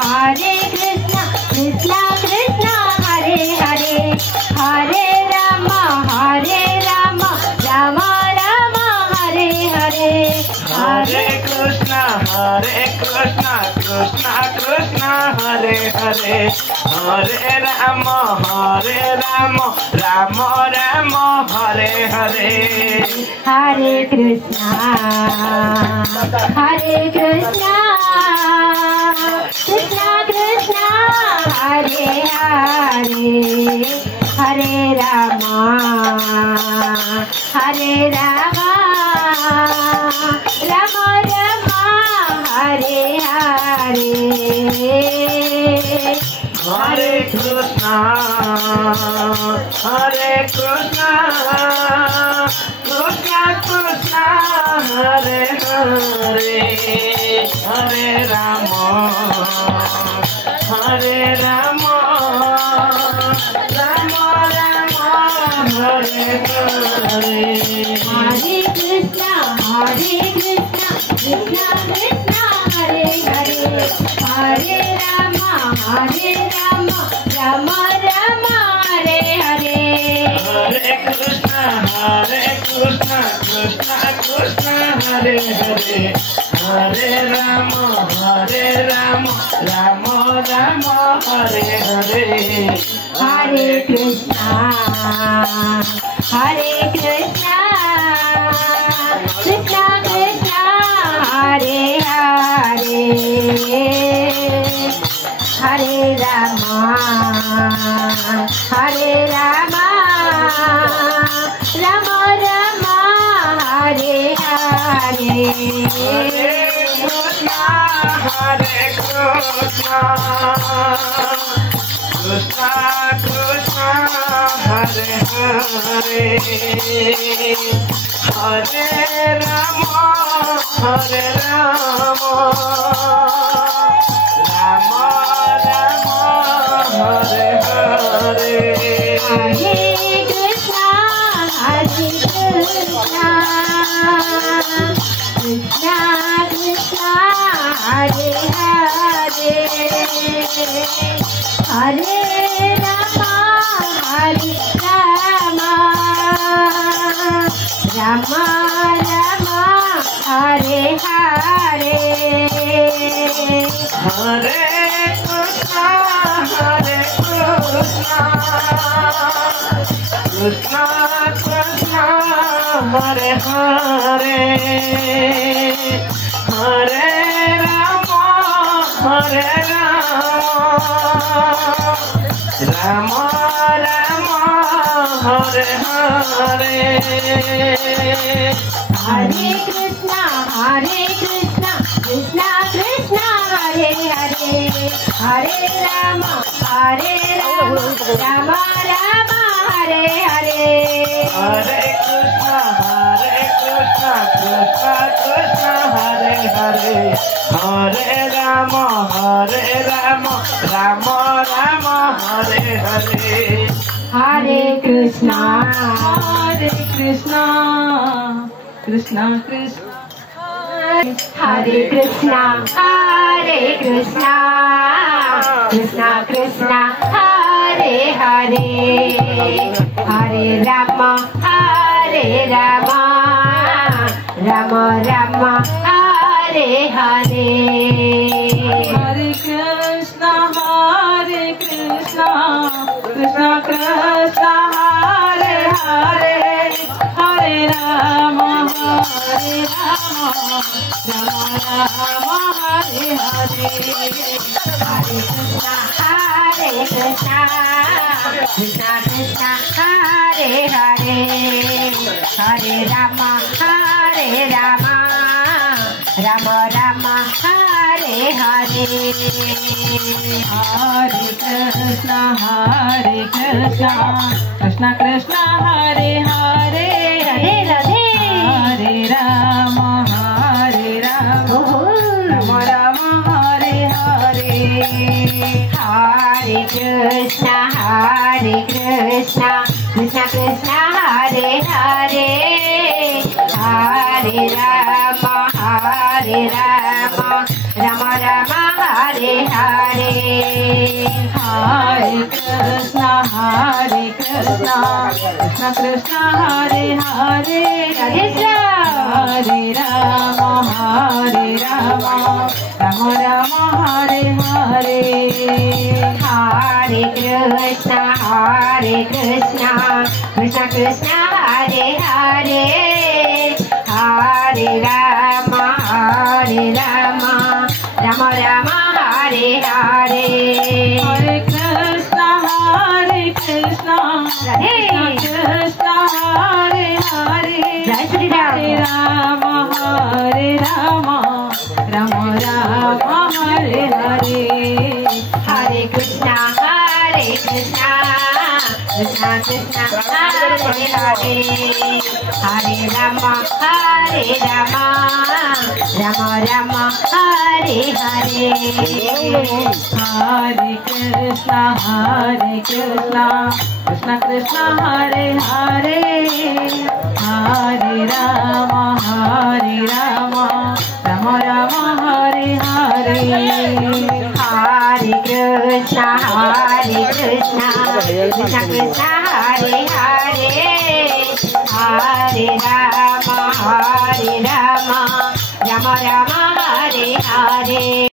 Hare Krishna Krishna Krishna Hare Hare Hare Rama Rama Rama Hare Hare Hare Krishna Krishna Krishna Hare Hare Hare Rama Rama Rama Hare Hare Hare Krishna Krishna Krishna Hare Hare Hare Rama Rama Rama Hare Hare Hare Krishna Krishna Krishna Hare Hare Hare Rama Rama Rama Hare Hare Hare Krishna Krishna Krishna Hare Hare Hare Rama Rama Hare Hare Hare Krishna Krishna Hare Hare Hare Rama Rama Hare Hare Hare Krishna Krishna Krishna Hare Hare Hare Rama Rama Rama Hare Hare Hare Krishna Krishna Hare Hare Hare Rama Rama Hare Hare Hare Krishna Krishna Krishna Hare Hare Hare Rama Rama Hare Hare Hare Krishna Krishna Hare Hare Hare Rama Rama Hare Hare Hare Krishna Krishna Krishna Hare Hare Hare Rama Rama Hare Hare Hare Krishna Krishna Hare Hare Hare Rama Rama Hare Hare Hare Krishna Krishna Krishna Hare Krishna Krishna Krishna Hare Hare Hare Rama Rama Rama Hare Hare Hare Krishna Krishna Krishna Hare Hare Hare Rama Rama Hare Hare Hare Krishna Krishna Hare Hare Hare Rama Rama Hare Hare Hare Krishna Krishna Krishna Hare Hare Radhe Radhe Hare Rama Rama Hare Hare Hare Krishna Krishna Krishna Hare Hare Hare Rama Rama Hare Hare Hare. Hare Krishna, Krishna Krishna, Hare Hare, Radhe Shyam. Hare Rama, Rama Rama, Hare Hare. Hare Krishna, Krishna Krishna, Hare Hare. Hare Rama, Rama Rama, Hare Hare. Hare Krishna, Krishna Radhe. Krishna, Hare Hare, Jai Shri Ram. Hare Rama, Rama Rama, Hare Hare. Hare Krishna, Krishna Krishna, Hare Hare. Hare Rama, Rama Rama, Hare Hare. Hare Krishna, Krishna Krishna, Hare Hare, Hare Rama, Rama Rama, Hare Hare. Hare Krishna, Krishna Krishna, Hare Hare. Hare Rama,